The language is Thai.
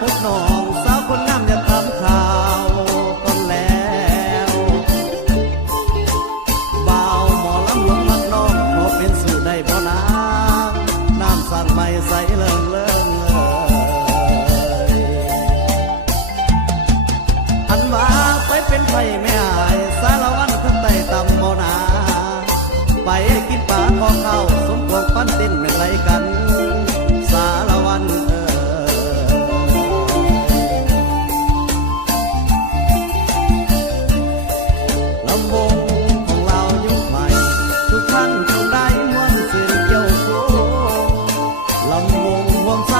พบน้องสาวคนงามอย่าทำข่าวก่อนแล้วบ่าวหมอลำหลงมักน้องขอเป็นสู่ได้บ่นางน้ำสั่งไม่ใสเลิงเลิงอันว่าไปเป็นไฟไม่อายสารวันทั้งไต่ต่ำบ่นาไปกินปลาขอเข้าสมควรปั้นเต้นไม่ไรกันสารวันลำวงของเรายุคใหม่ทุกท่านจงได้ม้วนเสียงเกี่ยวโคลำวงรวมสา